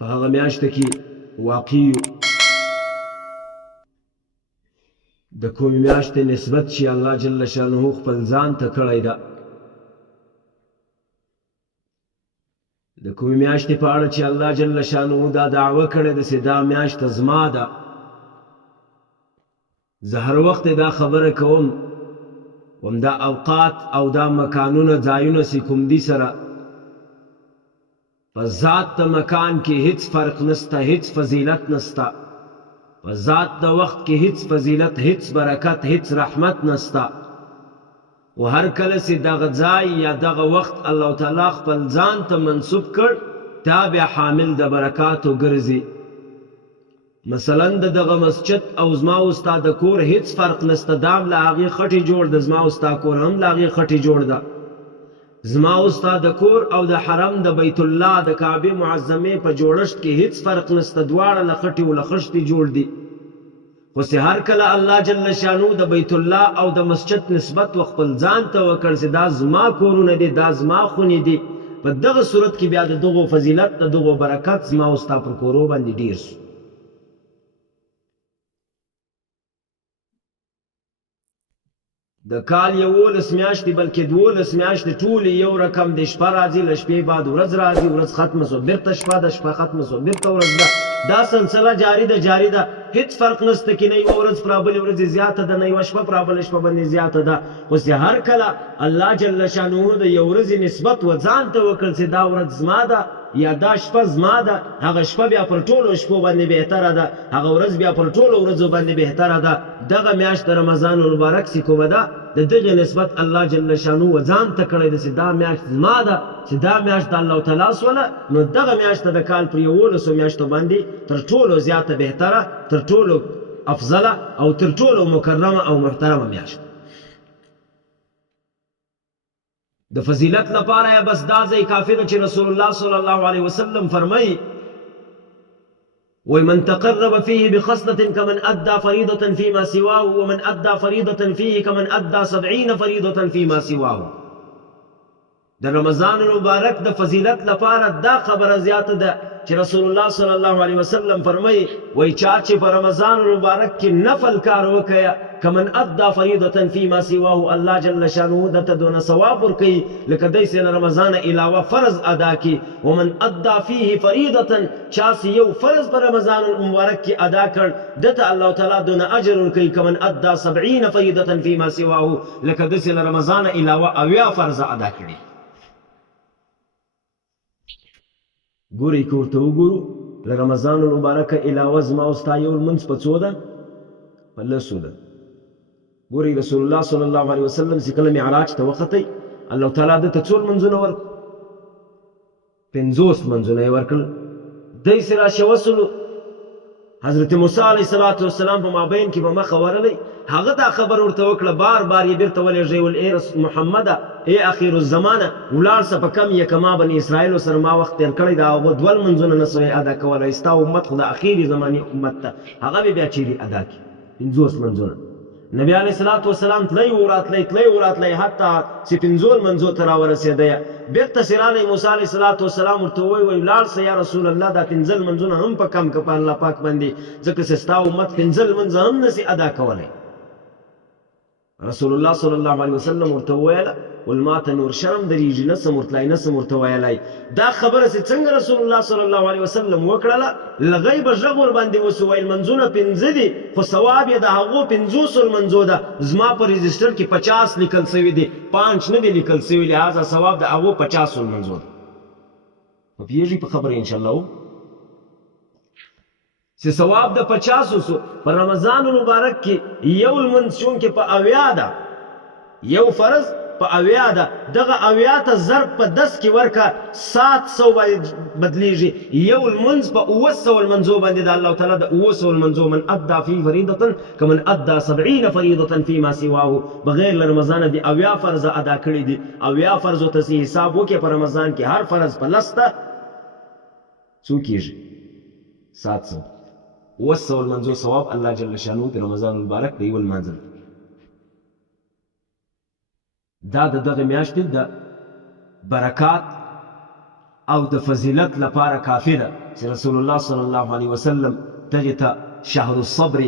په هغه میاشته کې واقع یو د کومې میاشتې نسبت چې الله جل شانه خپل ځان ته کړی ده د کومې میاشتې په اړه چې الله جل شانه دا دعوه کړې ده چې دا میاشت زما ده زه هر وخت دا خبره کوم ومدا اوقات او دا مکانونه ځایونه چې کوم دي سره په ذات د مکان کې هیڅ فرق نسته هیڅ فضیلت نسته په ذات د وخت کې هیڅ فضیلت هیڅ برکت هیڅ رحمت نسته و هر کله چې دغه ځای یا دغه وخت الله تعالی خپل ځان ته منسوب کړ دا بیا حامل د برکاتو ګرځي مثلا دغه مسجد او زما او ستا د کور هیڅ فرق نسته دا هم له هغې خټې جوړ ده زما او ستا کور هم له هغې خټې جوړ ده زما او ستا د کور او د حرم د بیت الله د کعبې معظمې په جوړښت کې هیڅ فرق نسته دواړه له خټې و له خښتې جوړ دي خو چې هر کله الله جل شانو د بیت الله او د مسجد نسبت و خپل ځان ته وکړ چې دا زما کورونه دي دا زما خونې دي په دغه صورت کې بیا د دغو فضیلت د دغو برکت زما او ستا پر کورو باندې ډېر سو د کال 11 میاشتې بلکې 12 میاشتې ټولې یو رقم د شپه راځي له شپې بعد ورځ راځي ورځ ختمه سوه بېرته شپه ده شپه ختمه سوه بېرته ورځ ده دا سلسله جاري ده هیڅ فرق نشته کې نه یوه ورځ پر بلې ورځې زیاته ده نه یوه شپه پر بلې شپه باندې زیاته ده خو چې هر کله الله جل شانه د یو ورځې نسبت و ځان ته وکړ چې دا ورځ زما ده یا دا شپه زما ده هغه شپه بیا پر ټولو شپو باندې بهتره ده هغه ورځ بیا پر ټولو ورځو باندې بهتره ده دغه میاشت د رمضان المبارک چې کومه ده د دغې نسبت الله جل شانه و ځان ته کړی ده چې دا میاشت زما ده چې دا میاشت د الله تعالی سوله نو دغه میاشت د کال پر 11 میاشتو باندې تر ټولو زیاته بهتره تر ټولو افضله او تر ټولو مکرمه او محترمه میاشت د فضیلت لپاره یا بس دا ځای کافي ده چې رسول الله صلی الله علیه وسلم فرمایي ومن تقرب فيه بخصلة كمن أدى فريضة فيما سواه ومن أدى فريضة فيه كمن أدى 70 فريضة فيما سواه د رمضان المبارک د فضیلت لپاره دا خبره زیاته ده چې رسول الله صلی الله علیه وسلم فرمایي وای چا چې په رمضان المبارک کې نفل کار وکړي کمن ادى فریضة فيما سواه الله جل شانه دته دونه ثواب ورکوي لکه دی چې له رمضان علاوه فرض ادا کړي ومن ادى فيه فریضة چا چې یو فرض په رمضان المبارک کې ادا کړ دته الله تعالی دونه اجر ورکوي کمن ادى 70 فریضة فيما سواه لکه دی چې له رمضان علاوه اویا فرض ادا کړي ګورئ که ورته وګورو له رمضان المبارکه علاوه زما او ستا یو لمونځ په څو ده په لسو ده ګورئ رسول الله صلی الله علیه وسلم چې کله معراج ته وختئ الله تعالی دته څو لمونځونه ورکړل 50 لمونځونه یې ورکړل دی چې راشوسلو حضرت موسی علیه السلام په مابین کې به مخه ورلی هغه دا خبر ورته وکړه بار بار یې بیرته ولېږئ ول ای محمده ای اخیر الزمانه ولاړ شه په کم یې که ما بني اسرائیلو سره ما وخت تېر کړی د هغو 2 لمونځونه نه سوی ادا کولی ستا امت خو د اخرې زمانې امت ته هغه به بیا چیرې ادا کړي 50 لمونځونه نبی علیه الصلاة والسلام تلی وراتلی حتی چې 50 لمونځو ته راورسېدی بیرته چې راغی موسی علیه الصلاة والسلام ورته ووایي وایي ولاړ شه یا رسول الله دا 15 لمونځونه هم په کم که په الله پاک باندې ځکه چې ستا امت 15 لمونځه هم نسي ادا کولی رسول الله صلی الله علیه وسلم ورته وویله ول ما ته نور شرم درېږي نه څه ورتلی نه څه ورته ویلی دا خبره چې څنګه رسول الله صلی الله علیه وسلم وکړله لغی به غږ ورباندې وسو ویل منځونه 15 دي خو ثواب یې د هغو 50 لمنځو ده زما په رجسټر کې 50 لیکل سوي دي 5 نه دي لیکل سوي لهذا ثواب د هغو 50 لمنځو ده په پوهېږئ په خبره انشاءالله چې ثواب د 50 سو په رمضان المبارک کې یو لمونځ چونکې په اویا ده یو فرض په اویا ده دغه اویا ته ضرب په 10 کې ورکه 700 باندې بدلیږي یو لمونځ په 900 لمنځو باندې د الله تعالی د 900 لمنځو من ادى فی فریضة کمن ادى 70 فریضة فيما سواه بغیر له رمضانه دي اویا فرض ادا کړي دي اویا فرضو ته چې حساب وکړي په رمضان کې هر فرض په لسته څو کېږي 700 900 لمنځو ثواب الله جل شانه د رمضان المبارک د یو لمانځل دا د دغه میاشتې د برکات او د فضیلت لپاره کافي ده چې رسول الله صلی الله علیه وسلم دغې ته شهر الصبر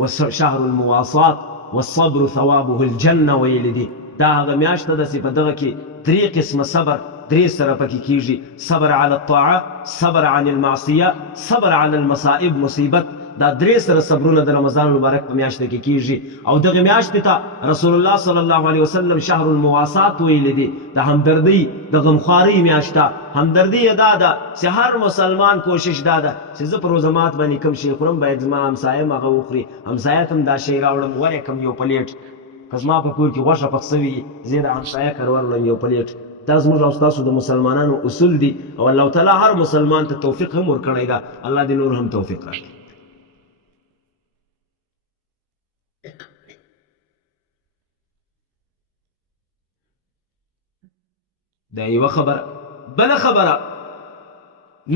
وشهر المواصات والصبر ثوابه الجنه ویلي دي. دا هغه میاشت ده چې په دغه کې 3 قسمه صبر 3 سره پکې کیږي. صبر علی الطاعه، صبر عن المعصیه، صبر علی المصائب مصیبت. دا 3 سره صبرونه د رمضان مبارک په میاشت کې کیږي. او دغه میاشت ته رسول الله صلی الله علیه وسلم شهر المواسات ویل دي، د همدردی د غمخوارۍ میاشت. همدردی دا ده چې هر مسلمان کوشش دا ده چې زه په روزه مات باندې کوم شی خورم باید زما همسایه هم هغه وخوري، همسایه ته هم دا شی راوړم، ورې کم یو پلیټ که زما په کور کې غوښه پخ سوي زه د همسایه کره ورولم یو پلیټ. دا زموږ او ستاسو د مسلمانانو اصول دي او الله تعالی هر مسلمان ته توفیق هم ورکړی ده. الله دې نور هم توفیق راکړي. دا یوه خبره. بله خبره،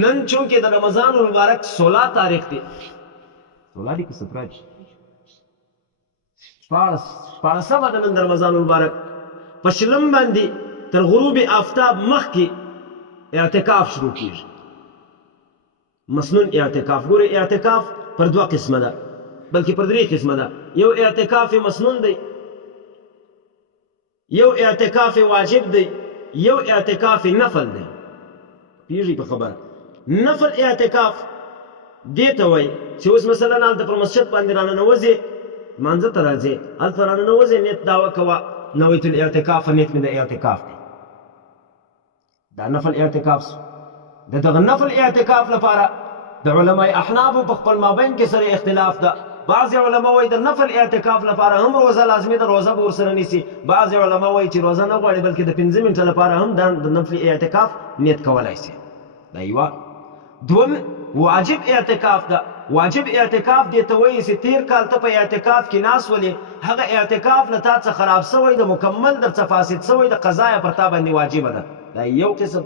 نن چونکې د رمضان المبارک 16 تاریخ دی، 16 دی که 17 دی، 14 ده نن د رمضان المبارک. په شلم باندې تر غروب آفتاب مخکې اعتکاف شروع کیږي، مسنون اعتکاف. ګوره اعتکاف پر 2 قسمه ده، بلکې پر 3 قسمه ده. یو اعتکاف مسنون دی، یو اعتکاف واجب دی، یو اعتکاف نفل دی. پیږي په خبره. نفل اعتکاف دې ته وایي چې اوس مثلا هلته پر مسجد باندې راننوځې، لمانځه ته راځې، هلته راننوځې، نیت دعوه کوه نویت الاعتکاف، نیت مې د اعتکاف دی. دا نفل اعتکاف سو. د دغه نفل اعتکاف لپاره د علماء احنافو په خپل مابین کې سره اختلاف ده. بعض علما وایي د نفل اعتکاف لپاره هم روزه لازمي ده، روزه به ورسره نیسي. بعض علما وایي چې روزه نه غواړي بلکې د 5 منټه لپاره هم د نفل اعتکاف نیت کولی سي. دا یوه. دوم واجب اعتکاف ده. واجب اعتکاف دې ته وایي چې تیر کال ته په اعتکاف کې ناست ولې، هغه اعتکاف له تا څخه خراب سوی ده، مکمل در څخه فاسد سوی ده، قضا یې پر تا باندې واجبه ده. دا یو قسم.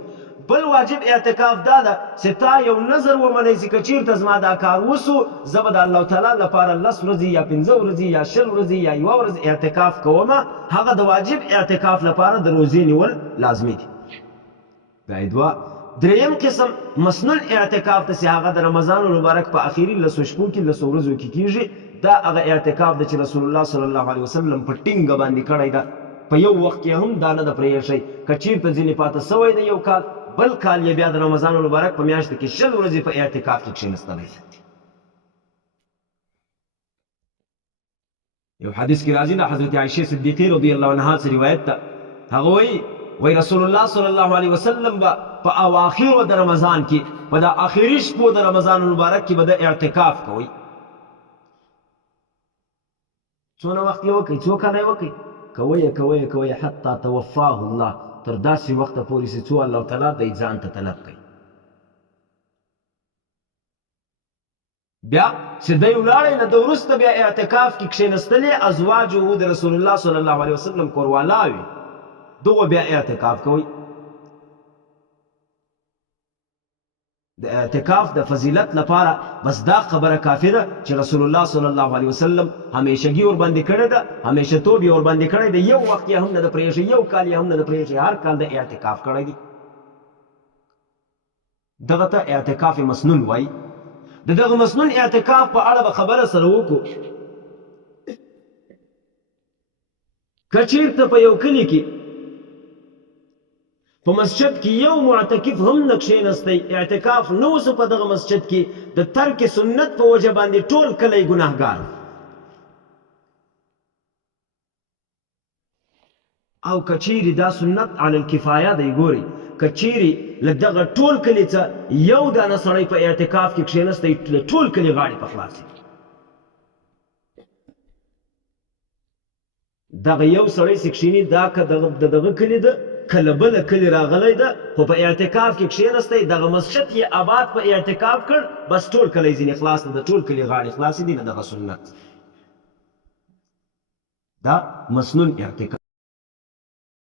بل واجب اعتکاف دا ده چې تا یو نظر ومنئ چې که چېرته زما دا کار وسو زه به د الله تعالی لپاره 10 ورځې یا 15 ورځې یا 20 ورځې یا 1 ورځ اعتکاف کومه. هغه د واجب اعتکاف لپاره د روزې نیول لازمي دي. دا یې دوه. دریم قسم مسنون اعتکاف ته چې هغه د رمضان المبارک په اخري 10 شپو کې 10 ورځو کې کیږي. دا هغه اعتکاف ده چې رسول الله صلی الله علیه وسلم په ټینګه باندې کړی ده. په یو وخت کې هم دا نه ده پرېښی. که چېرته ځینې پاته سوی ده یو کال، بل کال یې بیا د رمضان المبارک په میاشت کې 20 ورځې په اعتکاف کې کښېنستلی. یو حدیث کې راځي نه، حضرت عایشې صدیقې رضی الله عنها څخه روایت ده. هغه وایي رسول الله صلی الله علیه وسلم به په اواخرو د رمضان کې، په د آخري شپو د رمضان المبارک کې به د اعتکاف کوئ. څونه وخت یې وکړئ، څو کاله یې وکړئ، کوئ حتی توفاه الله، تر داسې وخته پورې چې څو الله تعالی دی ځان ته طلب کوي. بیا چې دی ولاړی نه د وروسته بیا اعتکاف کې کښېنستلې ازواجو د رسول الله صلی الله علیه وسلم کوروالا وي، دغه بیا اعتکاف کوئ. د اعتکاف د فضیلت لپاره بس دا خبره کافي ده چې رسول الله صلی الله علیه وسلم همیشګي ورباندې کړې ده، همیشهتوب یې ورباندې کړی ده، یو وخت یې هم نه ده پرېښی، یو کال یې هم نه ده پرېښی، هر کال د اعتکاف کړی دی. دغه ته اعتکاف مسنون وایي. د دغه مسنون اعتکاف په اړه به خبره سره وکړو. که چېرته په یو کلي کې په مسجد کې یو معتکف هم نه کښېنستی، اعتکاف نه وسو په دغه مسجد کې، د ترک سنت په وجه باندې ټول کلی ګناهګار. او که چیرې دا سنت علی الکفایه دی. ګورئ که چیرې له دغه ټول کلي څخه یو دانه سړی په اعتکاف کې کښېنستی، ټول کلي غاړې په خلاص. دغه یو سړی چې کښېني دا که د دغه کلي ده کله بله کلي راغلی ده، خو په اعتکاف کې کښېنستی، دغه مسجد یې آباد په اعتکاف کړ، بس ټول کلی ځینې خلاص ده، د ټول کلي غاړې خلاصې دي، نه دغه سنت. دا مسنون اعتکاف.